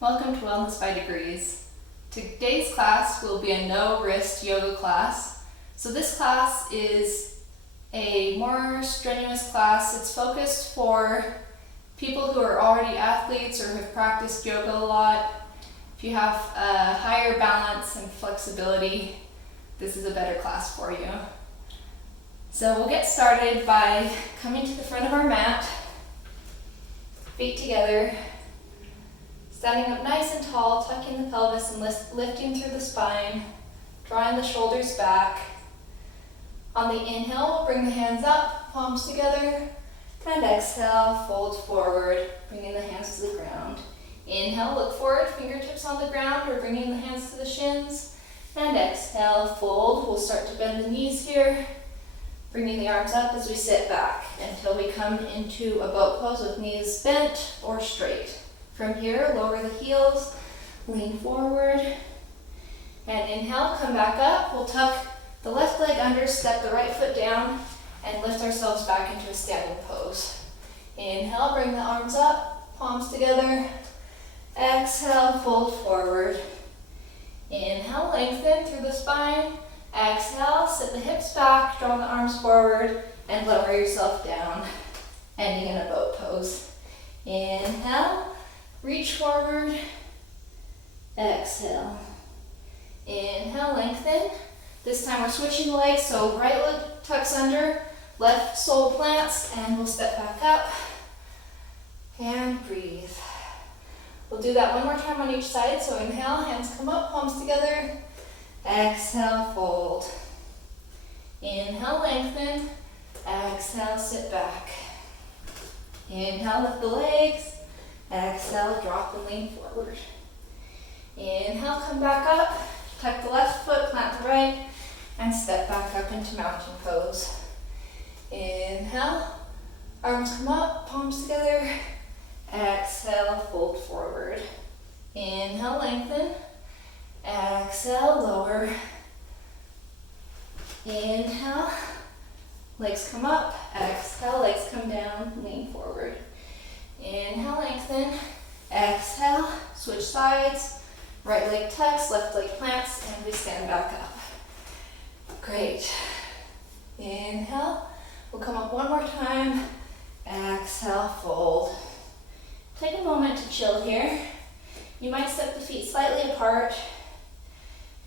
Welcome to Wellness by Degrees. Today's class will be a no wrist yoga class. So this class is a more strenuous class. It's focused for people who are already athletes or have practiced yoga a lot. If you have a higher balance and flexibility, this is a better class for you. So we'll get started by coming to the front of our mat, feet together, standing up nice and tall, tucking the pelvis and lifting through the spine, drawing the shoulders back. On the inhale, we'll bring the hands up, palms together, and exhale, fold forward, bringing the hands to the ground. Inhale, look forward, fingertips on the ground, or bringing the hands to the shins, and exhale, fold. We'll start to bend the knees here, bringing the arms up as we sit back until we come into a boat pose with knees bent or straight. From here, lower the heels, lean forward, and inhale, come back up. We'll tuck the left leg under, step the right foot down, and lift ourselves back into a standing pose. Inhale, bring the arms up, palms together. Exhale, fold forward. Inhale, lengthen through the spine. Exhale, sit the hips back, draw the arms forward, and lower yourself down, ending in a boat pose. Inhale. Reach forward, exhale. Inhale, lengthen. This time we're switching legs, so right leg tucks under, left sole plants, and we'll step back up and breathe. We'll do that one more time on each side, so inhale, hands come up, palms together. Exhale, fold. Inhale, lengthen. Exhale, sit back. Inhale, lift the legs. Exhale, drop and lean forward. Inhale, come back up, tuck the left foot, plant the right, and step back up into mountain pose. Inhale, arms come up, palms together. Exhale, fold forward. Inhale, lengthen. Exhale, lower. Inhale, legs come up. Exhale, legs come down, lean forward. Inhale, lengthen. Exhale, switch sides. Right leg tucks, left leg plants, and we stand back up. Great. Inhale. We'll come up one more time. Exhale, fold. Take a moment to chill here. You might step the feet slightly apart,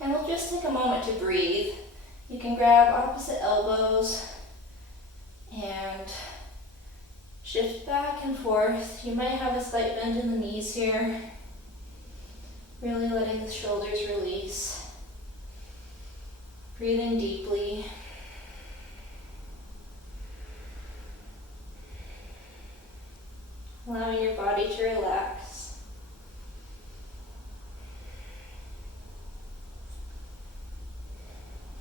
and we'll just take a moment to breathe. You can grab opposite elbows and shift back and forth. You might have a slight bend in the knees here. Really letting the shoulders release. Breathing deeply. Allowing your body to relax.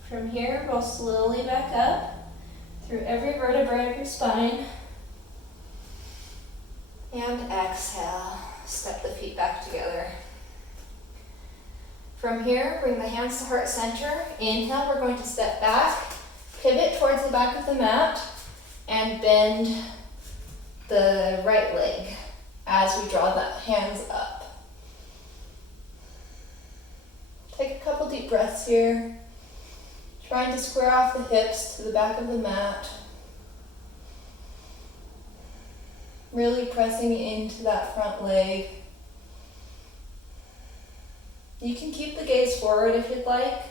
From here, roll slowly back up through every vertebra of your spine. And exhale, step the feet back together. From here, bring the hands to heart center. Inhale, we're going to step back, pivot towards the back of the mat, and bend the right leg as we draw the hands up. Take a couple deep breaths here, trying to square off the hips to the back of the mat. Really pressing into that front leg. You can keep the gaze forward if you'd like,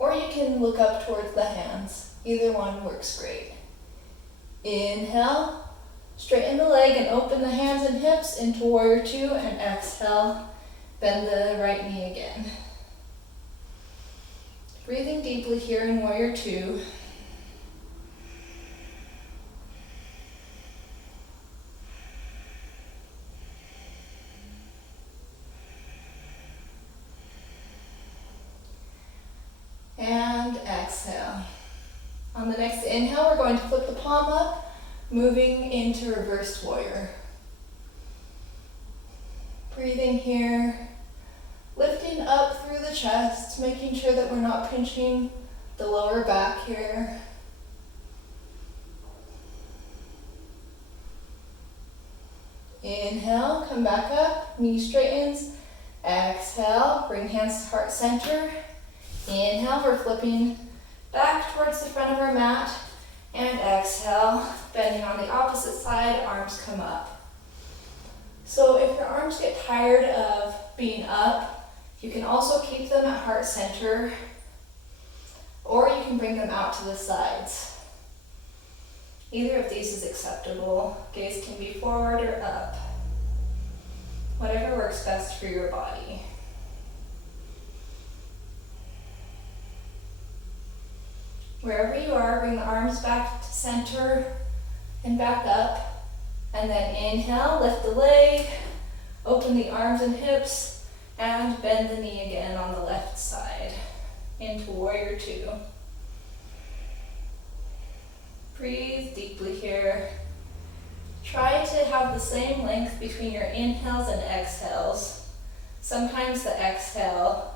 or you can look up towards the hands. Either one works great. Inhale, straighten the leg and open the hands and hips into warrior two, and exhale, bend the right knee again. Breathing deeply here in warrior two. And exhale. On the next inhale, we're going to flip the palm up, moving into reversed warrior. Breathing here, lifting up through the chest, making sure that we're not pinching the lower back here. Inhale, come back up, knee straightens, Exhale, bring hands to heart center. Inhale, we're flipping back towards the front of our mat. And exhale, bending on the opposite side, arms come up. So if your arms get tired of being up, you can also keep them at heart center, or you can bring them out to the sides. Either of these is acceptable. Gaze can be forward or up. Whatever works best for your body. Wherever you are, bring the arms back to center and back up. And then inhale, lift the leg, open the arms and hips, and bend the knee again on the left side into warrior two. Breathe deeply here. Try to have the same length between your inhales and exhales. Sometimes the exhale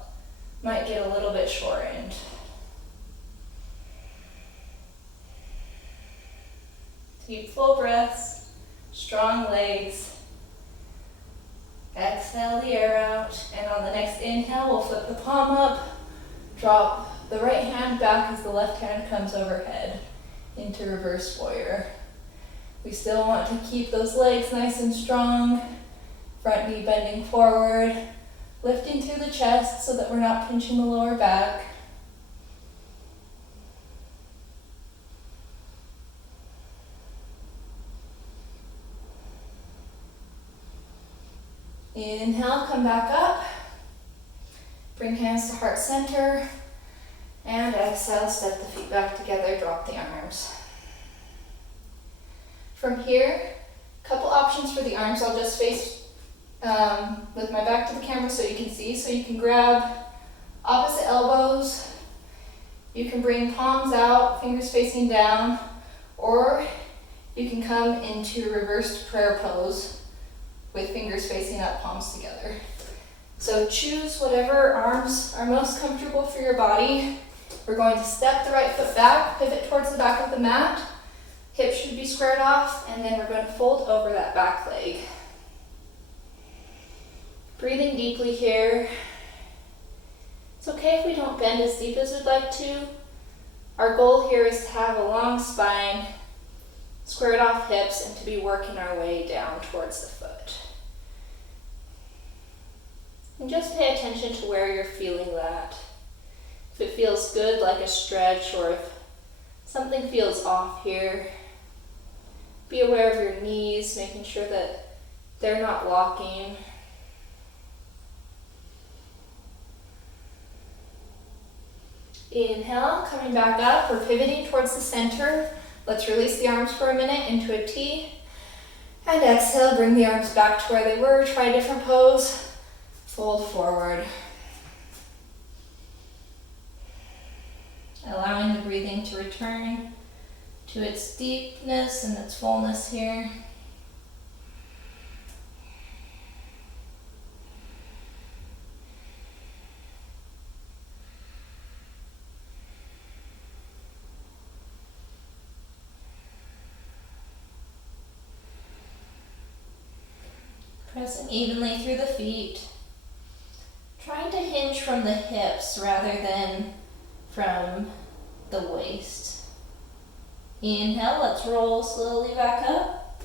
might get a little bit shortened. Deep full breaths, strong legs. Exhale the air out, and on the next inhale, we'll flip the palm up, drop the right hand back as the left hand comes overhead into reverse warrior. We still want to keep those legs nice and strong, front knee bending forward, lifting through the chest so that we're not pinching the lower back. Inhale, come back up. Bring hands to heart center. And exhale, step the feet back together, drop the arms. From here, a couple options for the arms. I'll just face with my back to the camera so you can see. So you can grab opposite elbows. You can bring palms out, fingers facing down, or you can come into reversed prayer pose with fingers facing up, palms together. So choose whatever arms are most comfortable for your body. We're going to step the right foot back, pivot towards the back of the mat. Hips should be squared off, and then we're going to fold over that back leg. Breathing deeply here. It's okay if we don't bend as deep as we'd like to. Our goal here is to have a long spine, squared off hips, and to be working our way down towards the foot. And just pay attention to where you're feeling that. If it feels good, like a stretch, or if something feels off here, be aware of your knees, making sure that they're not locking. Inhale, coming back up, we're pivoting towards the center. Let's release the arms for a minute into a T. And exhale, bring the arms back to where they were. Try a different pose. Fold forward. Allowing the breathing to return to its deepness and its fullness here. Pressing evenly through the feet. Trying to hinge from the hips rather than from the waist. Inhale, let's roll slowly back up.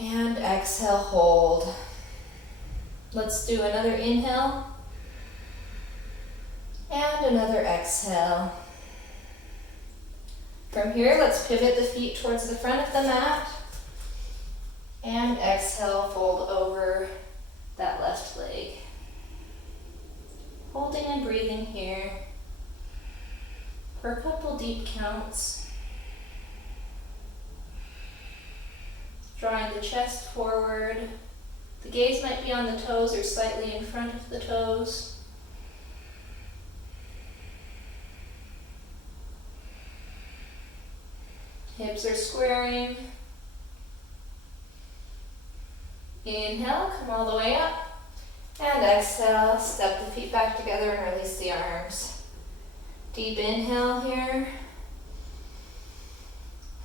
And exhale, hold. Let's do another inhale. And another exhale. From here, let's pivot the feet towards the front of the mat. And exhale, fold over that left leg. Holding and breathing here for a couple deep counts. Drawing the chest forward. The gaze might be on the toes or slightly in front of the toes. Hips are squaring. Inhale, come all the way up. And exhale, step the feet back together and release the arms. Deep inhale here.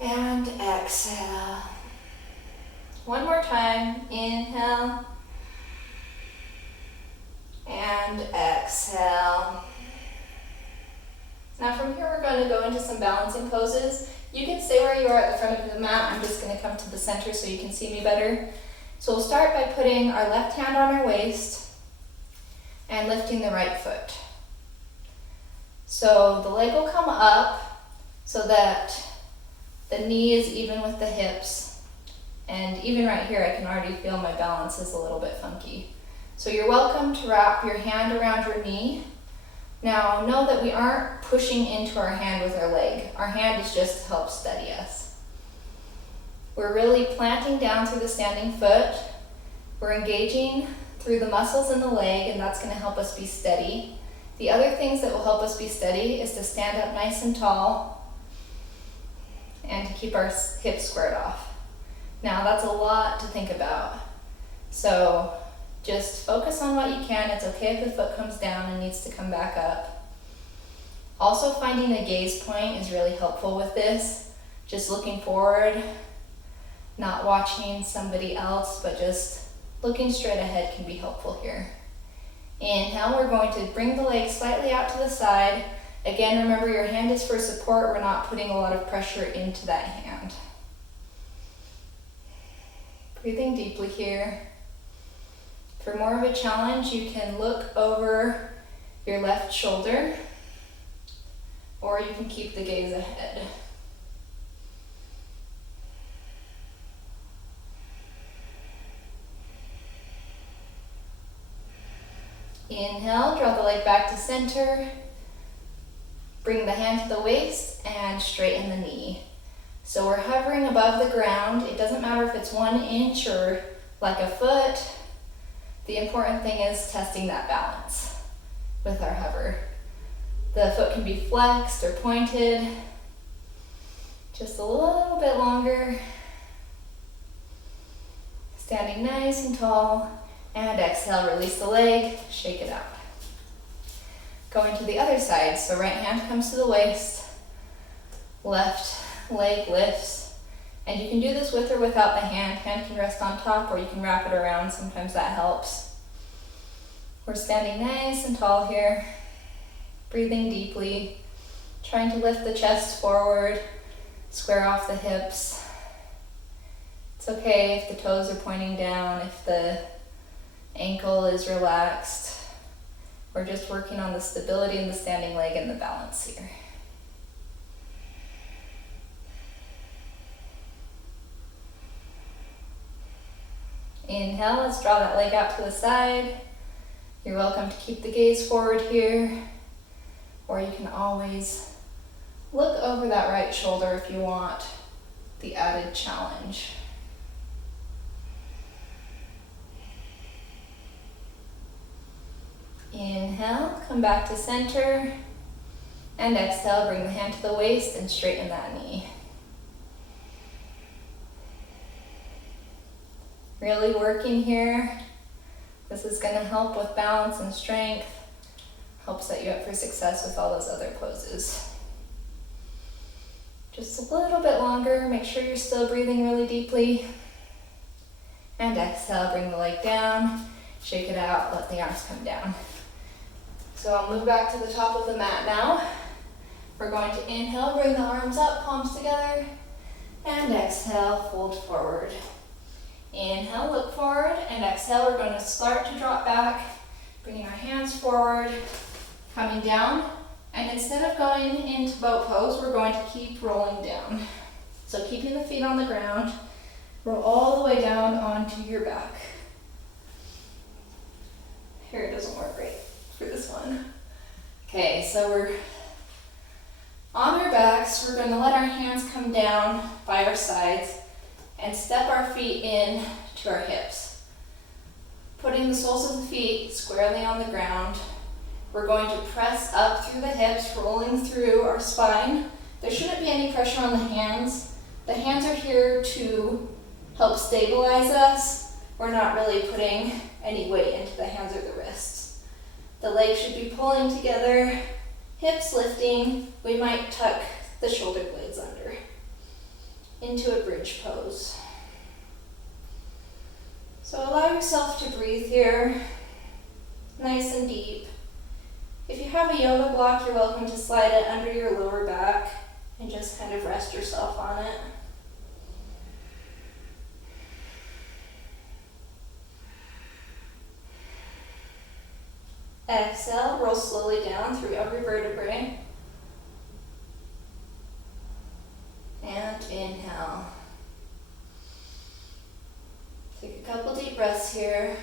And exhale. One more time. Inhale. And exhale. Now from here we're going to go into some balancing poses. You can stay where you are at the front of the mat. I'm just going to come to the center so you can see me better. So we'll start by putting our left hand on our waist and lifting the right foot. So the leg will come up so that the knee is even with the hips. And even right here, I can already feel my balance is a little bit funky. So you're welcome to wrap your hand around your knee. Now know that we aren't pushing into our hand with our leg. Our hand is just to help steady us. We're really planting down through the standing foot. We're engaging through the muscles in the leg, and that's going to help us be steady. The other things that will help us be steady is to stand up nice and tall and to keep our hips squared off. Now that's a lot to think about. So just focus on what you can. It's okay if the foot comes down and needs to come back up. Also, finding a gaze point is really helpful with this. Just looking forward, not watching somebody else, but just looking straight ahead can be helpful here. Inhale, we're going to bring the leg slightly out to the side. Again, remember your hand is for support. We're not putting a lot of pressure into that hand. Breathing deeply here. For more of a challenge, you can look over your left shoulder, or you can keep the gaze ahead. Inhale, draw the leg back to center. Bring the hand to the waist and straighten the knee. So we're hovering above the ground. It doesn't matter if it's 1 inch or like a foot. The important thing is testing that balance with our hover. The foot can be flexed or pointed. Just a little bit longer. Standing nice and tall. And exhale, release the leg, shake it out. Going to the other side. So right hand comes to the waist. Left leg lifts. And you can do this with or without the hand. Hand can rest on top or you can wrap it around. Sometimes that helps. We're standing nice and tall here. Breathing deeply. Trying to lift the chest forward. Square off the hips. It's okay if the toes are pointing down, if the ankle is relaxed. We're just working on the stability in the standing leg and the balance here. Inhale, let's draw that leg out to the side. You're welcome to keep the gaze forward here, or you can always look over that right shoulder if you want the added challenge. Inhale, come back to center, and exhale, bring the hand to the waist and straighten that knee. Really working here. This is going to help with balance and strength, help set you up for success with all those other poses. Just a little bit longer, make sure you're still breathing really deeply. And exhale, bring the leg down, shake it out, let the arms come down. So I'll move back to the top of the mat now. We're going to inhale, bring the arms up, palms together, and exhale, fold forward. Inhale, look forward, and exhale, we're going to start to drop back, bringing our hands forward, coming down, and instead of going into boat pose, we're going to keep rolling down. So keeping the feet on the ground, roll all the way down onto your back. Here it doesn't work great for this one. Okay, so we're on our backs. We're going to let our hands come down by our sides and step our feet in to our hips. Putting the soles of the feet squarely on the ground. We're going to press up through the hips, rolling through our spine. There shouldn't be any pressure on the hands. The hands are here to help stabilize us. We're not really putting any weight into the hands or the wrists. The legs should be pulling together, hips lifting. We might tuck the shoulder blades under into a bridge pose. So allow yourself to breathe here. nice and deep. If you have a yoga block, you're welcome to slide it under your lower back and just kind of rest yourself on it. Exhale, roll slowly down through every vertebrae. And inhale. Take a couple deep breaths here.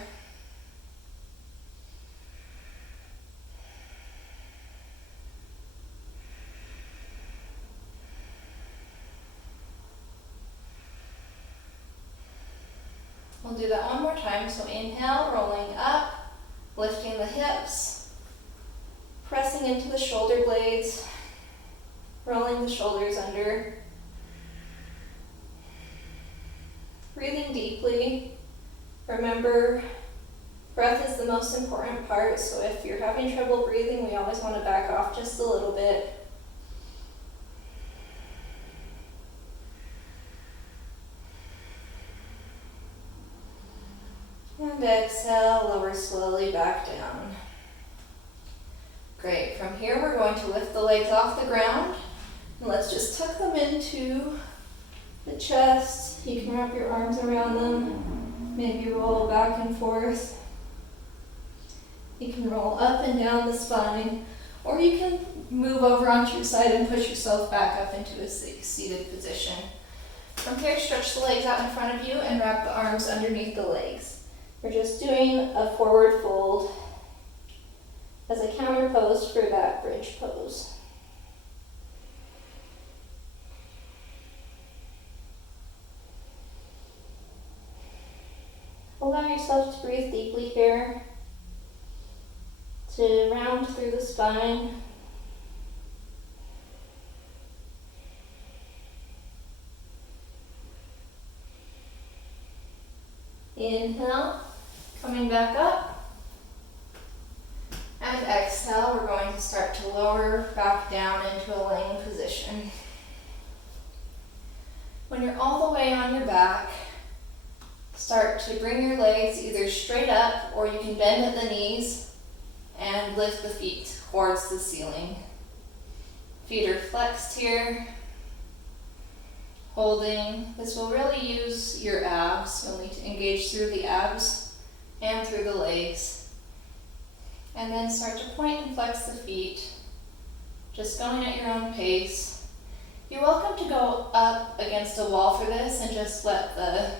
We'll do that one more time. So inhale, rolling up, lifting the hips, pressing into the shoulder blades, rolling the shoulders under. Breathing deeply. Remember, breath is the most important part, so if you're having trouble breathing, we always want to back off just a little bit. And exhale, lower slowly back down. Great. From here, we're going to lift the legs off the ground. And let's just tuck them into the chest. You can wrap your arms around them. Maybe roll back and forth. You can roll up and down the spine. Or you can move over onto your side and push yourself back up into a seated position. From here, stretch the legs out in front of you and wrap the arms underneath the legs. We're just doing a forward fold as a counter pose for that bridge pose. Allow yourself to breathe deeply here, to round through the spine. Inhale, coming back up. And exhale, we're going to start to lower back down into a laying position. When you're all the way on your back, start to bring your legs either straight up or you can bend at the knees and lift the feet towards the ceiling. Feet are flexed here. Holding. This will really use your abs. You'll need to engage through the abs and through the legs. And then start to point and flex the feet, just going at your own pace. You're welcome to go up against a wall for this and just let the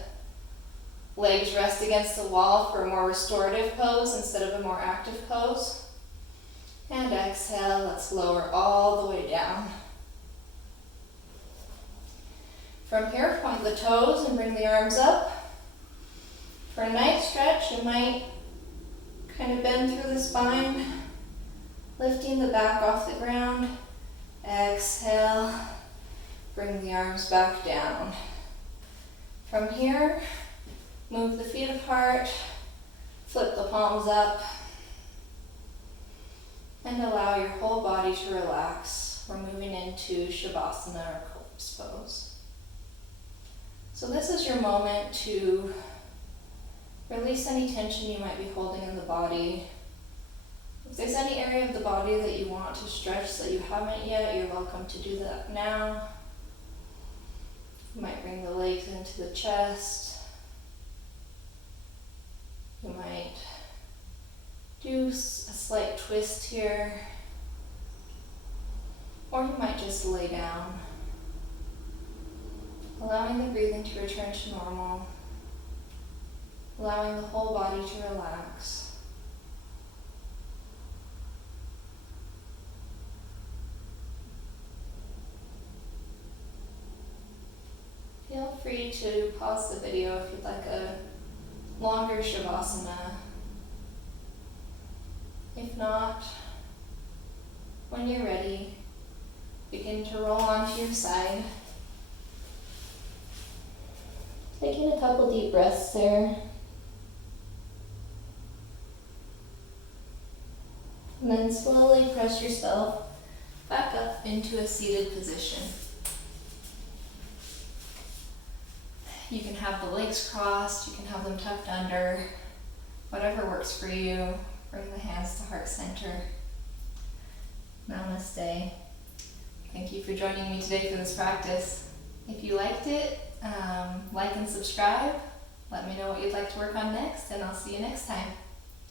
legs rest against the wall for a more restorative pose instead of a more active pose. And exhale, let's lower all the way down. From here, point the toes and bring the arms up. For a nice stretch, you might kind of bend through the spine, lifting the back off the ground. Exhale, bring the arms back down. From here, move the feet apart, flip the palms up, and allow your whole body to relax. We're moving into Shavasana or corpse pose. So this is your moment to release any tension you might be holding in the body. If there's any area of the body that you want to stretch that you haven't yet, you're welcome to do that now. You might bring the legs into the chest. You might do a slight twist here. Or you might just lay down, allowing the breathing to return to normal, allowing the whole body to relax. Feel free to pause the video if you'd like a longer Shavasana. If not, when you're ready, begin to roll onto your side. Taking a couple deep breaths there. And then slowly press yourself back up into a seated position. You can have the legs crossed, you can have them tucked under, whatever works for you. Bring the hands to heart center. Namaste. Thank you for joining me today for this practice. If you liked it, like and subscribe. Let me know what you'd like to work on next, and I'll see you next time.